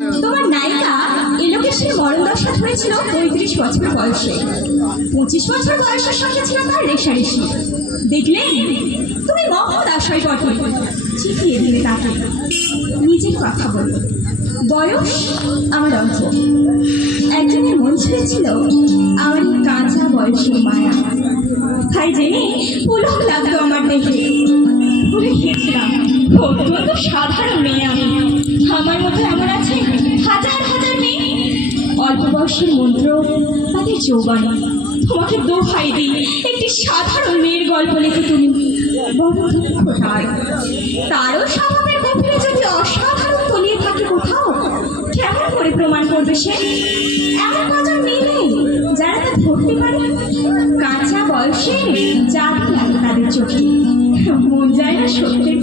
তোমার নায়িকা এলোকেশের মরণ দশা হয়েছিল পঁয়ত্রিশ বছর বয়সে। পঁচিশ বছর বয়সের সঙ্গে ছিল তার রেশারেশি দেখলে? তুমি মহৎ আশয় বটে চিঠিয়ে দিলে তাকে। নিজের কথা বলো। বয়স আমার অল্প একজনের মন ছেড়েছিল আমার কাঁচা বয়সের মায়া। তাই জেনে পুলক লাগল আমার দেখে ভুলে গিয়েছিলাম। অত্যন্ত সাধারণ মেয়ে বয়সের মন্ত্র তাদের যৌবনে। তোমাকে দোহাই দিই, একটি সাধারণ মেয়ের গল্প লিখে তুমি। তারও স্বভাবের গভীরে যদি অসাধারণ তলিয়ে থাকে কোথাও, কেমন করে প্রমাণ করবে সে? এমন কজন মেয়ে নেই যারা তা ধরতে পারে। কাঁচা বয়সে জাতি তাদের চোখে। মন যায় না সত্যের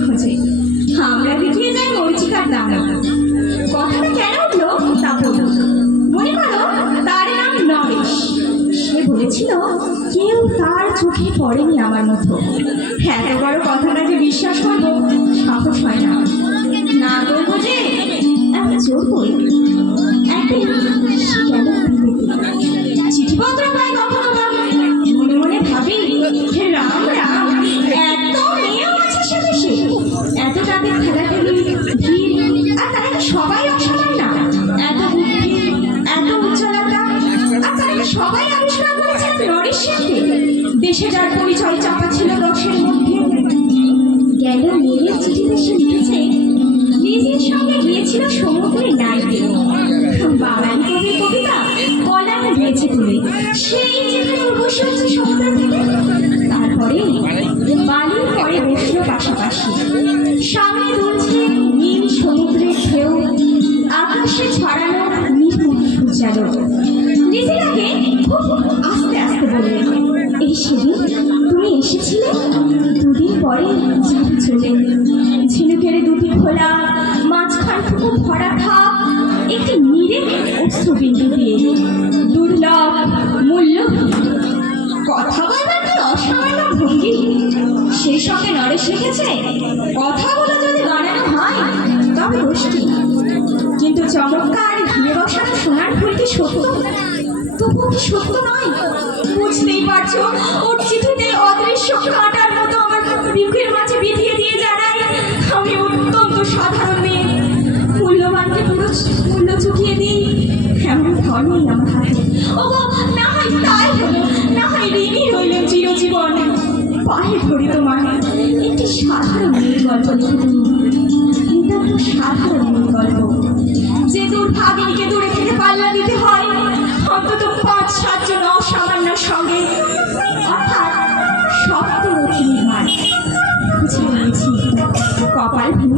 চোখে পড়েনি আমার মতো এত বড় কথাটা যে বিশ্বাস করব, সাহস হয় না। না করব যে মনে সবাই দেশে যার পরিচয় চাপা ছিল মধ্যে। গেল মেয়ের চিঠিতে সে লিখেছে, নিজের সঙ্গে গিয়েছিল সমুদ্রের নাইতে বাঙালি কবির কবিতা কলাম দিয়েছে তুলে। সেই যেখানে বসে হচ্ছে সমুদ্র থেকে। তারপরে বালির পরে বসল পাশাপাশি। সামনে দুলছে নীল সমুদ্রের ঢেউ, আকাশে ছড়ানো নির্মল সূর্যালো নিজেরাকে খুব আস্তে আস্তে বললে এই সেদিন তুমি এসেছিলে? দুদিন পরে যাবে চলে। ঝিনুকের দুটি খোলা মাঝখানটুকু ভরা খাপ, একটি নিরে অশ্রুবিন্দু দিয়ে। দুর্লভ মূল্য কথা বলবার কি অসামান্য ভঙ্গি? সেই সঙ্গে নরেশ লিখেছে কথাগুলো যদি বানানো হয়, তবে দোষ কিন্তু চমৎকার ঘিরে বসানো সোনার ফুলটি সত্য। তবুও সত্য নয়? বুঝতেই পারছ? ওর চিঠিতে অদৃশ্য কাঁটার মতো আমার বুকের মাঝে বিধিয়ে দিয়ে জানাই আমি অত্যন্ত সাধারণ মেয়ে। মূল্যবানকে পুরো মূল্য চুকিয়ে দিই? এমন ধর্মই আমার হাতে? ও গো, না হয় তাই হলো না হয় ঋণই রইল চিরজীবন। পায়ে ধরি তোমার। একটি সাধারণ মেয়ের গল্প লিখে তুমি সাধারণ মেয়ের গল্প।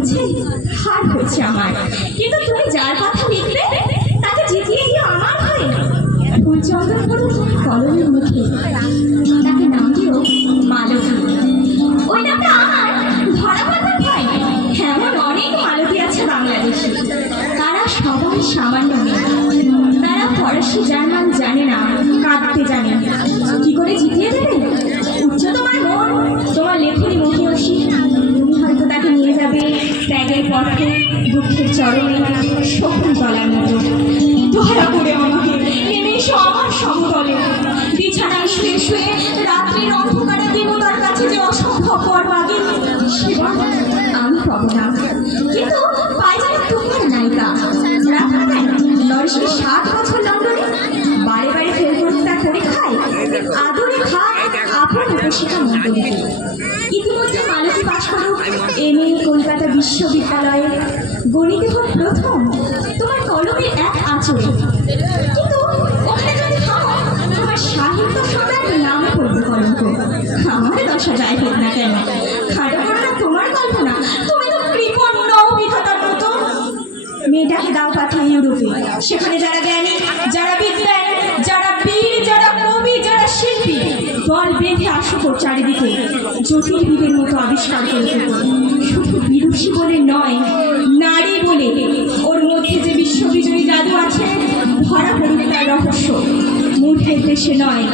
ভেঙেছে হার হয়েছে আমার। কিন্তু তুমি যার কথা দুঃখের চরমে শকুন তলার মতো। দয়া করে আমাকে এসো আমার সমতলে। বিছানায় শুয়ে শুয়ে রাত্রির অন্ধকারে দেবতার কাছে যে অসম্ভব পর সেবা আমি পাবো না। কিন্তু তোমার নায়িকা। রাখা নাই নরেশের ষাট বছর লন্ডনে বারে তার পরীক্ষায় আদরে খায় আপন উপশিক্ষা মন্ডলীতে ইতিমধ্যে মালতী পাশ করুক এম এ কলকাতা বিশ্ববিদ্যালয়ে এক কিন্তু সাহিত্য সম্রাট নামে পড়বে কলঙ্ক আমার দশা যাই হোক না কেন। মেয়েটাকে দাও পাঠিয়ে ইউরোপে। সেখানে যারা জ্ঞানী, যারা বিদ্যান যারা বীর, যারা কবি, যারা শিল্পী, দল বেঁধে আসুক চারিদিকে। জ্যোতির্বিদের মতো আবিষ্কার করে শুধু বিদুষী বলে নয়, নারী বলে। ওর মধ্যে যে বিশ্ববিজয়ী জাদু আছে, ধরা পড়বে রহস্য। মূর্খের দেশে নয়,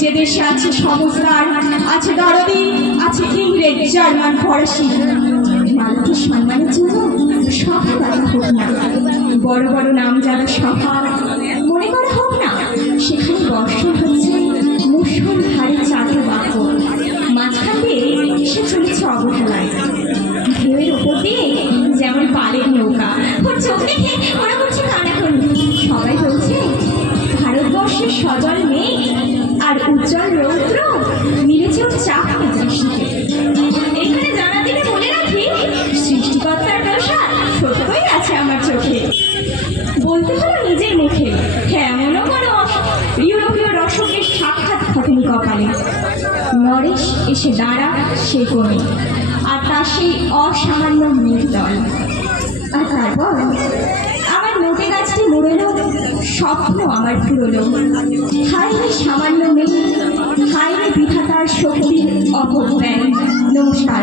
যে দেশে আছে সংস্কার, আছে দরদি, আছে ইংরেজ, জার্মান, ফরাসি। সম্মানের জন্য হোক না বড় বড় নাম যারা সভা। মনে করা হোক না, সেখানে বর্ষণ হচ্ছে মুসলধারে চাটু বাক্য মাঝখান দিয়ে সে চলেছে অবহেলায়। ঢেউয়ের ওপর দিয়ে যেমন পালের নৌকা। ওর চোখ দেখে ওরা ভারতবর্ষের সজল মেঘ আর উজ্জ্বল রৌদ্র মিলেছে ওর চাকরি দৃষ্টিতে। এখানে জানা দিলে বলে রাখি, সৃষ্টিকর্তার প্রসাদ সত্যই আছে আমার চোখে। বলতে হলো নিজের মুখে হ্যাঁ এমনও কোনো ইউরোপীয় রসকের সাক্ষাৎ ঘটেনি কপালে। নরেশ এসে দাঁড়া সে কোণে, আর তার সেই অসামান্য মেঘ দল আর তারপর? স্বপ্ন আমার পুরল হায় সামান্য মেয়ে হায় বিধাতার শক্তির অপব্যয় নমস্কার।